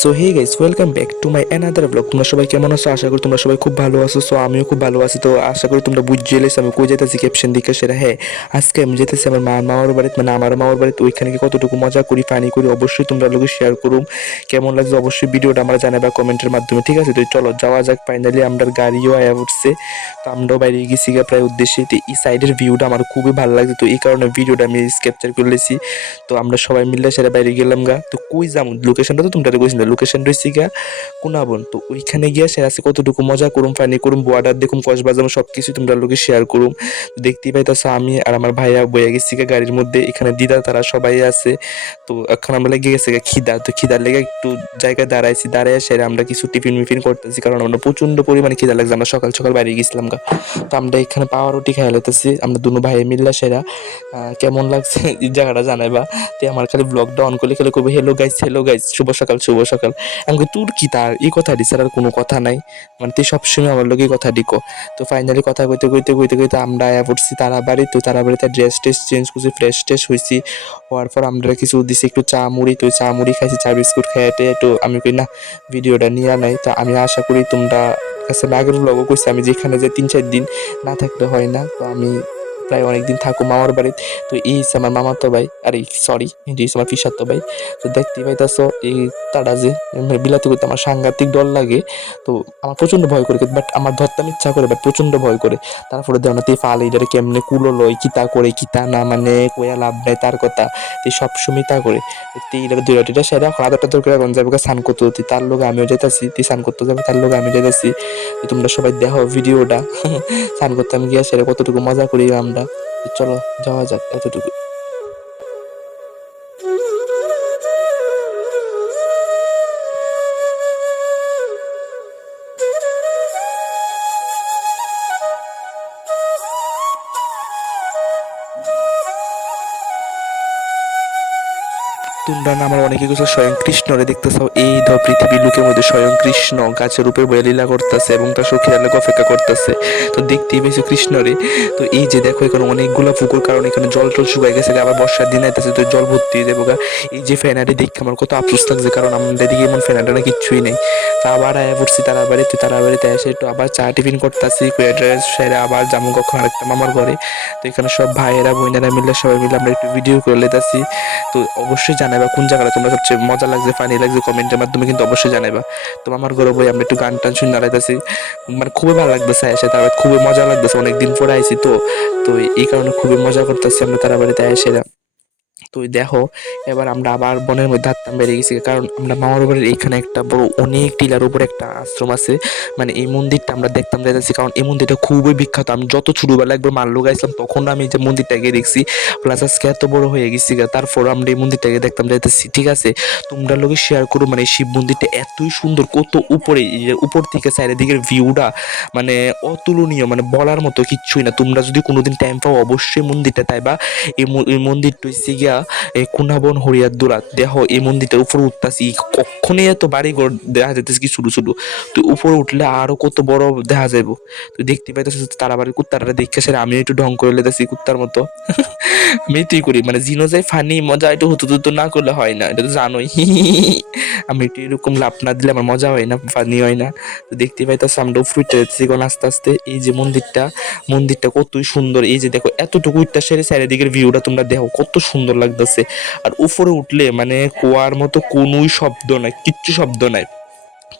So hey guys welcome back to my another blog তোমরা সবাই কেমন আছো? আশা করি তোমরা সবাই খুব ভালো আছো। সো আমিও খুব ভালো আছি। তো, আশা করি তোমরা বুঝে এলেছো আমি কই যেতেছি ক্যাপশন দিকে সেটা। হ্যাঁ আজকে আমি যেতেছি আমার মা মামার বাড়িতে। মানে আমার মামার বাড়িতে ওইখানে কতটুকু মজা করি ফানি করি, অবশ্যই তোমরা লোকে শেয়ার করুম কেমন লাগছে অবশ্যই ভিডিওটা আমরা জানাবা কমেন্টের মাধ্যমে, ঠিক আছে? তো, চলো, যাওয়া যাক। ফাইনালি আমরা গাড়িও আয়া উঠছে। তো, আমরাও বাইরে গেছি গা প্রায় উদ্দেশ্যে। তো, এই সাইডের ভিউটা আমার খুবই ভালো লাগছে। তো, এই কারণে ভিডিওটা আমি ক্যাপচার করে তো, আমরা সবাই মিলে সেটা বাইরে গেলাম গা। তো, কই যাম লোকেশনটা তো তোমরা কইছিল। লোকেশন রয়েছে গিয়া কোনাবন। তো ওইখানে গিয়ে সে আছে কতটুকু মজা করুম, ফানি করুম বর্ডার দেখুম কক্সবাজার সব কিছু তোমরা লোকে শেয়ার করুম। দেখতেই পাইতেছো আমি আর আমার ভাইয়া বইয়া গেছি গা গাড়ির মধ্যে, এখানে দিদা তারা সবাই আছে। তো এখন আমরা লেগে গেছে খিদা, তো খিদার লেগে একটু জায়গায় দাঁড়াইছি দাঁড়ায় সেরে আমরা কিছু টিফিন মিফিন করতেছি, কারণ আমরা প্রচণ্ড পরিমাণে খিদা লাগছে, আমরা সকাল সকাল বাইরে গেছিলাম গা। তো আমরা এখানে পাওয়া রুটি খাই লেতেছি আমরা দুনো ভাই মিললে সেরা। কেমন লাগছে? জায়গাটা জানাইবা। তে আমার খালি ব্লগটা অন করলে খালি কবে হেলো গাইস হেলো গাইস শুভ সকাল শুভ সকাল। আমি কই, তোর কি তার? এই কথা দিছে আর কোনো কথা নাই। মানে তুই সবসময় আমার লোকে কথা দিকো তো ফাইনালি কথা কইতে কইতে কইতে কইতে আমরা আয়া পড়ছি তারা বাড়ি। তো তারা বাড়িতে ড্রেস টেস চেঞ্জ করছি ফ্রেশ ট্রেশ হয়েছি হওয়ার পর আমরা কিছু দিছি একটু চা মুড়ি। তো চা মুড়ি খাইছি চা বিস্কুট খাইতে একটু আমি কই না ভিডিওটা নিয়ে নাই। তো আমি আশা করি তোমরা কাছে আমি আগের ব্লগও করছি আমি যেখানে যে তিন চার দিন না থাকলে হয় না। তো আমি প্রায় অনেকদিন থাকো মামার বাড়িতে। তো এই হচ্ছে আমার মামাতো ভাই, আর এই সরি এটি হচ্ছে আমার পিসাতো ভাই। তো দেখতে পাইতাছো, এই তারা যে মানে বিলাতি করতে আমার সাংঘাতিক ডর লাগে। তো আমার প্রচণ্ড ভয় করে বাট আমার ধরতাম ইচ্ছা করে বাট প্রচণ্ড ভয় করে। তারপরে দেও না তুই ফাল এইটারে কেমনে কুলো লয় কিতা করে কিতা না মানে কয়া লাভ নেই তার কথা। তুই সবসময় তা করে। তুই এইটারে দুই রাটিটা সেরা এখন আধারটা তোর করে এখন যাবে স্নান করতে হতি তার লোক আমিও যাইতাছি তুই স্নান করতে যাবে তার লোক আমি যাইতাছি। তোমরা সবাই দেখো ভিডিওটা। স্নান করতে আমি গিয়ে সেরা কতটুকু মজা করি আমরা। চলো যাওয়া যাক এতটুকু তোমরা না আমার অনেকে কিছু স্বয়ং কৃষ্ণরে দেখতেছো? এই ধর পৃথিবীর লোকের মধ্যে স্বয়ং কৃষ্ণ, গাছের উপরে বয়ে লীলা করতেছে এবং তার সখীরা লোক অপেক্ষা করতেছে। তো দেখতেই পেয়েছ কৃষ্ণরে তো এই যে দেখো, এখানে অনেকগুলো পুকুর কারণ এখানে জল টল শুকাই গেছে আবার বর্ষার দিন আইতেছে, তো জল ভর্তি হয়ে যাব। এই যে ফ্যানারি দেখে আমার কত আফসোস লাগছে, কারণ আমাদের দিকে এমন ফ্যানাটা না কিচ্ছুই নেই। তো আবার আয়া পড়ছি তারা বাড়িতে তারা বাড়িতে এসে একটু আবার চা টিফিন করতেছি ড্রেস সেরে আবার যাব কখন আরেকটা মামার ঘরে। তো এখানে সব ভাইয়েরা, বোনেরা মিলে সবাই মিলে আমরা একটু ভিডিও করে লেতেছি তো অবশ্যই জানাবা কোন জায়গাটা তোমরা সবচেয়ে মজা লাগছে ফানি লাগছে কমেন্টের মাধ্যমে কিন্তু অবশ্যই জানাইবা। তো আমার ঘরে বই আমরা একটু গান টান শুনে দাঁড়াইতেছি। মানে খুবই ভালো লাগতেছে এসে তারপর খুবই মজা লাগতেছে, অনেকদিন পরে আইছি তো। তো এই কারণে খুবই মজা করতেছি আমরা তারা বাড়িতে এসে। তো ওই দেখো। এবার আমরা আবার বনের মধ্যে হাঁটতাম বেরিয়ে গেছি, কারণ আমরা মামার বাড়ির এখানে একটা বড় অনেক টিলার উপর একটা আশ্রম আছে। মানে এই মন্দিরটা আমরা দেখতাম যাইতেছি কারণ এই মন্দিরটা খুবই বিখ্যাত। আমি যত ছোটবেলা একবার মাল্লু গাইছিলাম তখন আমি যে মন্দিরটাকে দেখছি। প্লাস আজকে এত বড় হয়ে গেছি তারপর আমরা এই মন্দিরটাকে দেখতাম যাইতেছি ঠিক আছে? তোমরা লোকে শেয়ার করো মানে শিব মন্দিরটা এতই সুন্দর, কত উপরে উপর থেকে সাইডের দিকের ভিউটা মানে অতুলনীয় মানে বলার মতো কিচ্ছুই না। তোমরা যদি কোনোদিন টাইম পাও, অবশ্যই মন্দিরটা তাই বা এই মন্দিরটা হচ্ছে গিয়া এই কুনাবন হরিয়ার দোলা দেহ এই মন্দিরটার উপরে উঠতাছি। কখনই এত বাড়ি ঘর দেখা যাইতেছে কি ছোট ছোট তো উপরে উঠলে আরও কত বড় দেখা যাইব। তো দেখতে পাইতেছি তারা বাড়ির কুত্তারা দেখে সেটা আমি একটু ঢং করে লেতেছি কুত্তার মতো। আমি এটাই করি মানে জিনো যাই ফানি, মজা একটু হতো তো না করলে হয় না, এটা তো জানোই। আমি একটু এরকম লাভ না দিলে আমার মজা হয় না, ফানি হয় না। তো দেখতে পাইতেছি আমরা উপরে উঠতেছি এখন আস্তে আস্তে। এই যে মন্দিরটা মন্দিরটা কতই সুন্দর। এই যে দেখো, এতটুকু উঠতে সেরে চারিদিকের ভিউটা তোমরা দেখো, কত সুন্দর লাগতেছে। আর উপরে উঠলে মানে কুয়ার মতো কোনোই শব্দ নাই কিচ্ছু শব্দ নাই।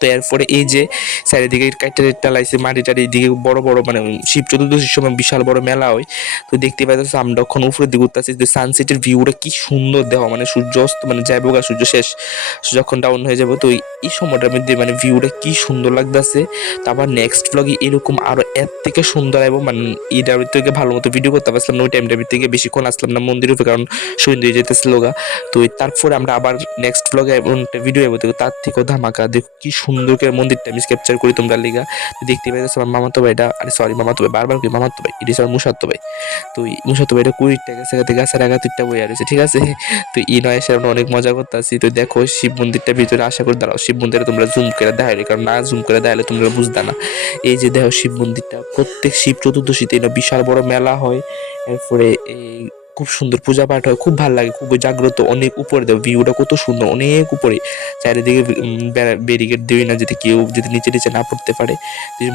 তো এরপরে এই যে চারিদিকে কাইটা টালাইছে মাটি টাড়ি এদিকে বড় বড় মানে শিব চতুর্দশীর সময় বিশাল বড় মেলা হয়। তো দেখতে পাইতেছো আমরা যখন উপরে দিকে উঠতেছি, যে সানসেটের ভিউটা কি সুন্দর দেখো মানে সূর্য অস্ত মানে যাইবো গা সূর্য শেষ, যখন ডাউন হয়ে যাব, তো এই- সময়টার মধ্যে মানে ভিউটা কি সুন্দর লাগতেছে। তারপর নেক্সট ব্লগে এরকম আরও এর থেকে সুন্দর এবং মানে এই এটার থেকে ভালো মতো ভিডিও করতে পারছিলাম না, ওই টাইমটার থেকে বেশিক্ষণ আসলাম না মন্দিরের উপরে কারণ সন্ধ্যে হয়ে যেতেছিল গা। তো তারপরে আমরা আবার নেক্সট ব্লগে ভিডিও দেখো তার থেকেও ধামাকা, দেখো কি সুন্দর করে মন্দিরটা আমি ক্যাপচার করি তোমরা লিগা। দেখতে পাইতেছো আমার মামাতো ভাইটা, আরে সরি মামাতো ভাই, বারবার কি মামাতো ভাই, এটি আমার মুসাতো ভাই। তো মুসাতো ভাইটা কুড়িটা গেছে গাতে গাছের আগা তিনটা বই আছে ঠিক আছে? তো ই নয়, এসে আমরা অনেক মজা করতেছি। তো দেখো, শিব মন্দিরটার ভিতরে আশা করে দাঁড়াও, শিব মন্দিরে তোমরা জুম করে দেখাইলে কারণ না জুম করে দেখাইলে তোমরা বুঝতে না। এই যে দেখো শিব মন্দিরটা, প্রত্যেক শিব চতুর্দশীতে এটা বিশাল বড় মেলা হয়। এরপরে এই খুব সুন্দর পূজা পাঠ হয়, খুব ভালো লাগে, খুবই জাগ্রত, অনেক উপরে দেবো ভিউটা কত সুন্দর, অনেক উপরে। চারিদিকে ব্যারিকেড দিই না যদি কেউ যদি নিচে নিচে না পড়তে পারে।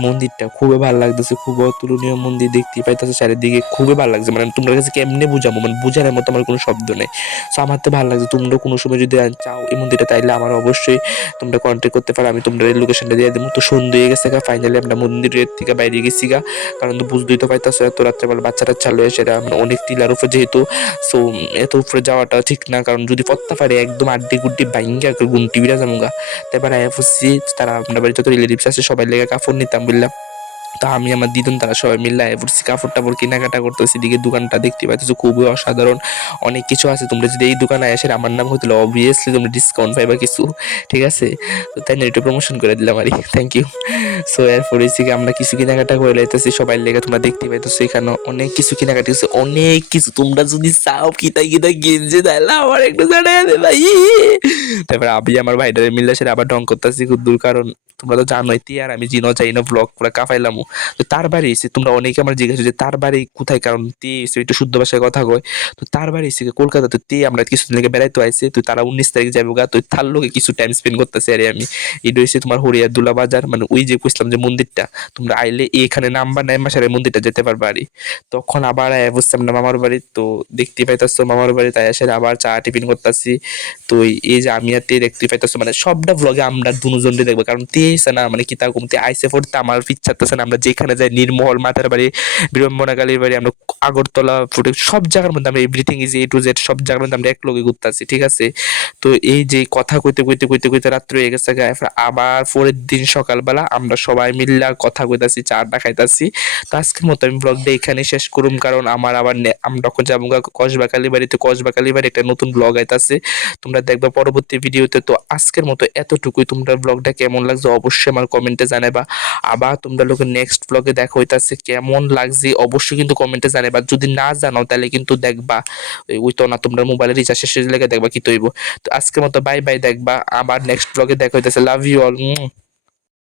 মন্দিরটা খুবই ভালো লাগতেছে খুব অতুলনীয় মন্দির দেখতে পাইতেছে চারিদিকে, খুবই ভালো লাগছে। মানে তোমার কাছে কেমনে বুঝাবো? মানে বুঝানোর মতো আমার কোনো শব্দ নেই। সো আমার তো ভালো লাগছে, তোমরা কোনো সময় যদি চাও এই মন্দিরটা, তাইলে আমার অবশ্যই তোমরা কন্ট্যাক্ট করতে পারো, আমি তোমরা লোকেশনটা দিয়ে দেবো। তো সন্ধ্যে হয়ে গেছে ফাইনালি আমরা মন্দিরের থেকে বাইরে গেছি গা। কারণ তো বুঝতেই তো পাইতেছো, এত রাত্রেবেলা বাচ্চারা চালু হয়ে সেটা মানে অনেক টিলার উপরে যেহেতু সো এত উপরে যাওয়াটা ঠিক না, কারণ যদি পত্তা পারে একদম আড্ডি গুড্ডি বাইঙ্গা গুন্টি বিরা জামুগা তারপর আয়া ফুসি তারা আমরা বাড়ি যত রিলেটিভস আছে, সবাই লেগে কাপড় নিতাম বললাম তা আমি আমার দিদুন, তারা সবাই মিলে আয়া পড়ছি, কাপড় টাপড় কেনাকাটা করতেছি, দিকে দোকানটা দেখতে পাইতেছো, খুবই অসাধারণ, অনেক কিছু আছে, তোমরা যদি এই দোকানে আসে, আমার নাম হতো অবভিয়াসলি তোমরা ডিসকাউন্ট পাইবা কিছু, ঠিক আছে? তো তাই না, একটু প্রমোশন করে দিলাম আর থ্যাংক ইউ সো এরপরে হচ্ছে কি আমরা কিছু কেনাকাটা করে লাইতেছি, সবাই লেগে তোমরা দেখতে পাইতেছো এখানে অনেক কিছু কেনাকাটা হচ্ছে অনেক কিছু, তোমরা যদি চাও, কিতা কিতা কিনছে তাহলে আমার একটু জানাই দে ভাই। তারপরে আবি আমার ভাইটারে মিললে সেটা আবার ঢং করতেছি, খুব দূর, কারণ তোমরা তো জানোই তি আর আমি জিনো চাই না ব্লগ পুরো কাফাইলামও তো তার বাড়ি এসে তোমরা অনেকে আমার জিজ্ঞাসা যে তার বাড়ি কোথায়? কারণ তে এসে একটু শুদ্ধ ভাষায় কথা কয়। তো তার বাড়ি এসে কলকাতা, তো তে আমরা কিছুদিন লেগে বেড়াইতে আইসে তো তারা উনিশ তারিখ যাব গা। তো তার লোকে কিছু টাইম স্পেন্ড করতেছে আরে আমি। এটা হচ্ছে তোমার হরিয়ার দুলা বাজার মানে ওই যে কইছিলাম যে মন্দিরটা। তোমরা আইলে এখানে নাম্বার নাই মাসের মন্দিরটা যেতে পারবে আরে। তখন আবার বুঝতাম না মামার বাড়ি। তো দেখতে পাইতাছো মামার বাড়ি, তাই এসে আবার চা টিফিন করতেছি। তো এই যে আমি আর তে দেখতে পাইতাছো মানে সবটা ব্লগে আমরা দুজন দেখব। কারণ তে না মানে কি তা কমতে আইসে পড়তে, আমার পিচ্ছাতেছে না, আমরা যেখানে যাই নির্মহল মাতার বাড়ি, বিড়ম্বনাকালীর বাড়ি, আমরা আগরতলা, ফুটে সব জায়গার মধ্যে আমরা everything is A to Z সব জায়গার মধ্যে আমরা এক লগে ঘুরতেছি, ঠিক আছে? তো এই যে কথা কইতে কইতে কইতে কইতে রাত্র হয়ে গেছে আবার পরের দিন সকালবেলা আমরা সবাই মিল্লা কথা কইতাছি চাটা খাইতাছি। তো আজকের মতো আমি ব্লগটা এখানে শেষ করুম, কারণ আমার আবার আমরা তখন যাব কসবাকালী বাড়িতে কসবা কসবাকালী বাড়ি একটা নতুন ব্লগ আইতাছে। তোমরা দেখবা পরবর্তী ভিডিওতে। তো আজকের মতো এতটুকুই, তোমরা ব্লগটা কেমন লাগছে অবশ্যই আমার কমেন্টে জানাবা আবার তোমরা লোকে নেক্সট ব্লগে দেখা হইতাছে কেমন লাগছে, অবশ্যই কিন্তু কমেন্টে জানাবা যদি না জানো তাহলে কিন্তু দেখবা, ওই- তো না, তোমরা মোবাইলে রিচার্জ শেষে লেগে দেখবা কি তৈব। তো আজকের মতো বাই বাই দেখবা। আবার নেক্সট ব্লগে দেখা হইতাছে। Love you all